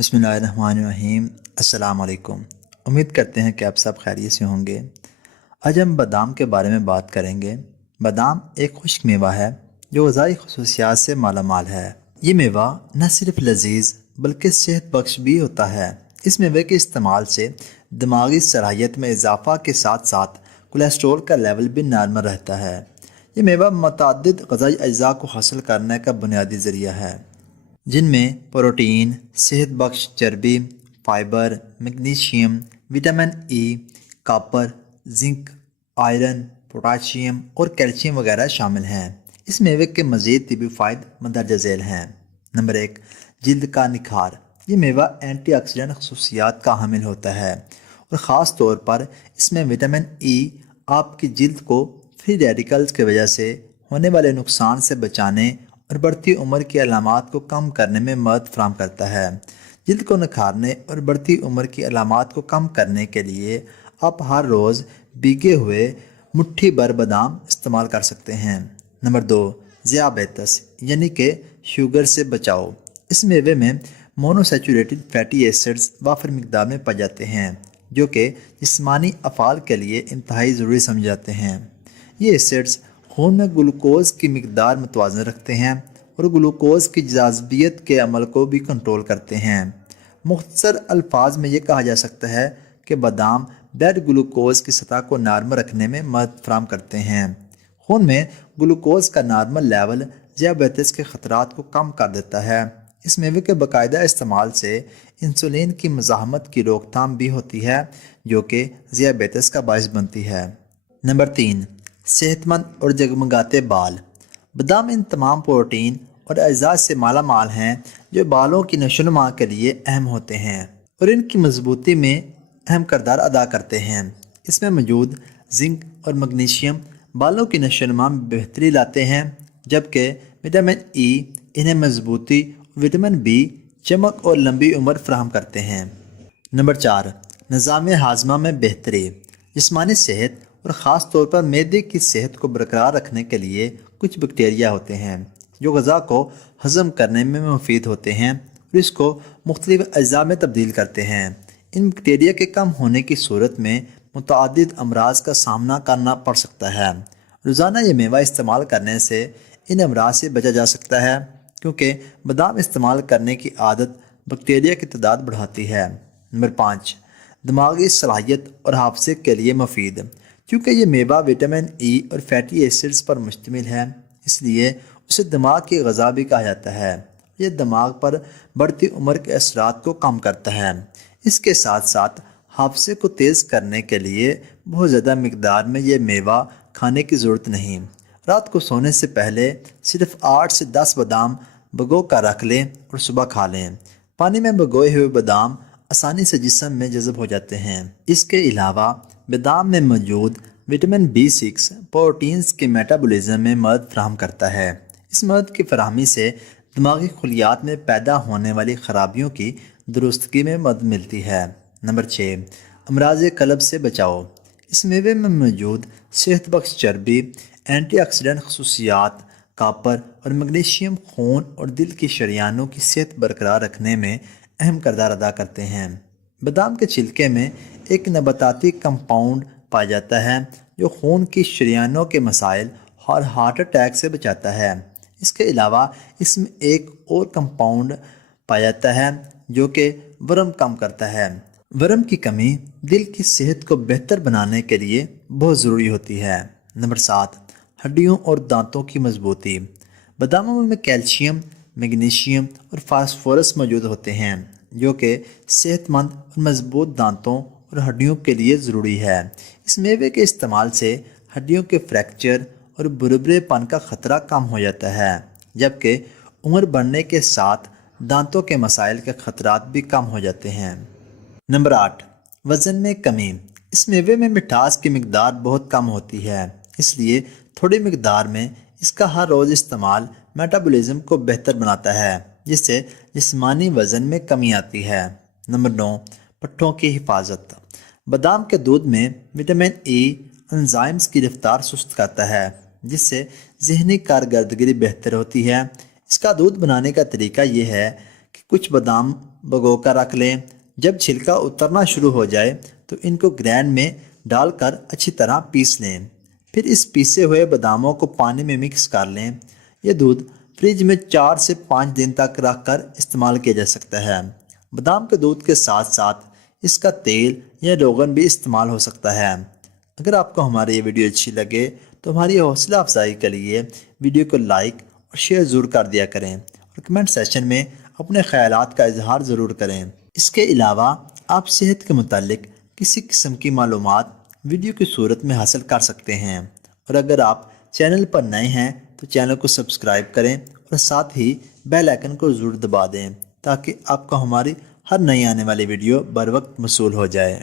بسم اللہ الرحمن الرحیم۔ السلام علیکم۔ امید کرتے ہیں کہ آپ سب خیریت سے ہوں گے۔ آج ہم بادام کے بارے میں بات کریں گے۔ بادام ایک خشک میوہ ہے جو غذائی خصوصیات سے مالا مال ہے۔ یہ میوہ نہ صرف لذیذ بلکہ صحت بخش بھی ہوتا ہے۔ اس میوے کے استعمال سے دماغی صلاحیت میں اضافہ کے ساتھ ساتھ کولیسٹرول کا لیول بھی نارمل رہتا ہے۔ یہ میوہ متعدد غذائی اجزاء کو حاصل کرنے کا بنیادی ذریعہ ہے، جن میں پروٹین، صحت بخش چربی، fibre, magnesium, vitamin E, copper, zinc, iron, potassium اور کیلشیم وغیرہ شامل ہیں۔ اس میوے کے مزید طبی فوائد مندرجہ ذیل ہیں۔ نمبر 1، جلد کا نکھار۔ یہ میوہ اینٹی آکسیڈنٹ خصوصیات کا حامل ہوتا ہے اور خاص طور پر اس میں وٹامن ای آپ کی جلد کو فری ریڈیکلز کی وجہ سے ہونے والے نقصان سے بچانے اور بڑھتی عمر کی علامات کو کم کرنے میں مدد فراہم کرتا ہے۔ جلد کو نکھارنے اور بڑھتی عمر کی علامات کو کم کرنے کے لیے آپ ہر روز بھیگے ہوئے مٹھی بھر بادام استعمال کر سکتے ہیں۔ نمبر 2، ذیابیطس یعنی کہ شوگر سے بچاؤ۔ اس میوے میں مونو سیچوریٹڈ فیٹی ایسڈز وافر مقدار میں پائے جاتے ہیں، جو کہ جسمانی افعال کے لیے انتہائی ضروری سمجھے جاتے ہیں۔ یہ ایسڈز خون میں گلوکوز کی مقدار متوازن رکھتے ہیں اور گلوکوز کی جاذبیت کے عمل کو بھی کنٹرول کرتے ہیں۔ مختصر الفاظ میں یہ کہا جا سکتا ہے کہ بادام بلڈ گلوکوز کی سطح کو نارمل رکھنے میں مدد فراہم کرتے ہیں۔ خون میں گلوکوز کا نارمل لیول ذیابیطس کے خطرات کو کم کر دیتا ہے۔ اس میوے کے باقاعدہ استعمال سے انسولین کی مزاحمت کی روک تھام بھی ہوتی ہے، جو کہ ذیابیطس کا باعث بنتی ہے۔ نمبر 3، صحت مند اور جگمگاتے بال۔ بادام ان تمام پروٹین اور اجزاء سے مالا مال ہیں جو بالوں کی نشو و نما کے لیے اہم ہوتے ہیں اور ان کی مضبوطی میں اہم کردار ادا کرتے ہیں۔ اس میں موجود زنک اور میگنیشیم بالوں کی نشو و نما میں بہتری لاتے ہیں، جبکہ وٹامن ای انہیں مضبوطی، وٹامن بی چمک اور لمبی عمر فراہم کرتے ہیں۔ نمبر 4، نظام ہاضمہ میں بہتری۔ جسمانی صحت اور خاص طور پر معدے کی صحت کو برقرار رکھنے کے لیے کچھ بیکٹیریا ہوتے ہیں جو غذا کو ہضم کرنے میں مفید ہوتے ہیں اور اس کو مختلف اجزاء میں تبدیل کرتے ہیں۔ ان بیکٹیریا کے کم ہونے کی صورت میں متعدد امراض کا سامنا کرنا پڑ سکتا ہے۔ روزانہ یہ میوہ استعمال کرنے سے ان امراض سے بچا جا سکتا ہے، کیونکہ بادام استعمال کرنے کی عادت بیکٹیریا کی تعداد بڑھاتی ہے۔ نمبر 5، دماغی صلاحیت اور حافظے کے لیے مفید۔ کیونکہ یہ میوہ وٹامن ای اور فیٹی ایسڈز پر مشتمل ہے، اس لیے اسے دماغ کی غذا بھی کہا جاتا ہے۔ یہ دماغ پر بڑھتی عمر کے اثرات کو کم کرتا ہے۔ اس کے ساتھ ساتھ حافظے کو تیز کرنے کے لیے بہت زیادہ مقدار میں یہ میوہ کھانے کی ضرورت نہیں۔ رات کو سونے سے پہلے صرف 8 سے 10 بادام بھگو کر رکھ لیں اور صبح کھا لیں۔ پانی میں بھگوئے ہوئے بادام آسانی سے جسم میں جذب ہو جاتے ہیں۔ اس کے علاوہ بادام میں موجود وٹامن B6 پروٹینز کے میٹابولزم میں مدد فراہم کرتا ہے۔ اس مدد کی فراہمی سے دماغی خلیات میں پیدا ہونے والی خرابیوں کی درستگی میں مدد ملتی ہے۔ نمبر 6، امراض قلب سے بچاؤ۔ اس میوے میں موجود صحت بخش چربی، اینٹی آکسیڈنٹ خصوصیات، کاپر اور میگنیشیم خون اور دل کی شریانوں کی صحت برقرار رکھنے میں اہم کردار ادا کرتے ہیں۔ بادام کے چھلکے میں ایک نباتاتی کمپاؤنڈ پایا جاتا ہے جو خون کی شریانوں کے مسائل اور ہارٹ اٹیک سے بچاتا ہے۔ اس کے علاوہ اس میں ایک اور کمپاؤنڈ پایا جاتا ہے جو کہ ورم کم کرتا ہے۔ ورم کی کمی دل کی صحت کو بہتر بنانے کے لیے بہت ضروری ہوتی ہے۔ نمبر 7، ہڈیوں اور دانتوں کی مضبوطی۔ باداموں میں کیلشیم، میگنیشیم اور فاسفورس موجود ہوتے ہیں جو کہ صحت مند اور مضبوط دانتوں اور ہڈیوں کے لیے ضروری ہے۔ اس میوے کے استعمال سے ہڈیوں کے فریکچر اور بھربھرے پن کا خطرہ کم ہو جاتا ہے، جبکہ عمر بڑھنے کے ساتھ دانتوں کے مسائل کے خطرات بھی کم ہو جاتے ہیں۔ نمبر 8، وزن میں کمی۔ اس میوے میں مٹھاس کی مقدار بہت کم ہوتی ہے، اس لیے تھوڑی مقدار میں اس کا ہر روز استعمال میٹابولزم کو بہتر بناتا ہے، جس سے جسمانی وزن میں کمی آتی ہے۔ نمبر 9، پٹھوں کی حفاظت۔ بادام کے دودھ میں وٹامن ای انزائمز کی رفتار سست کرتا ہے، جس سے ذہنی کارکردگی بہتر ہوتی ہے۔ اس کا دودھ بنانے کا طریقہ یہ ہے کہ کچھ بادام بھگو کر رکھ لیں۔ جب چھلکا اترنا شروع ہو جائے تو ان کو گرینڈ میں ڈال کر اچھی طرح پیس لیں۔ پھر اس پیسے ہوئے باداموں کو پانی میں مکس کر لیں۔ یہ دودھ فریج میں 4 سے 5 دن تک رکھ کر استعمال کیا جا سکتا ہے۔ بادام کے دودھ کے ساتھ ساتھ اس کا تیل یا روغن بھی استعمال ہو سکتا ہے۔ اگر آپ کو ہماری یہ ویڈیو اچھی لگے تو ہماری حوصلہ افزائی کے لیے ویڈیو کو لائک اور شیئر ضرور کر دیا کریں اور کمنٹ سیکشن میں اپنے خیالات کا اظہار ضرور کریں۔ اس کے علاوہ آپ صحت کے متعلق کسی قسم کی معلومات ویڈیو کی صورت میں حاصل کر سکتے ہیں، اور اگر آپ چینل پر نئے ہیں تو چینل کو سبسکرائب کریں اور ساتھ ہی بیل آئیکن کو ضرور دبا دیں تاکہ آپ کو ہماری ہر نئی آنے والی ویڈیو بر وقت موصول ہو جائے۔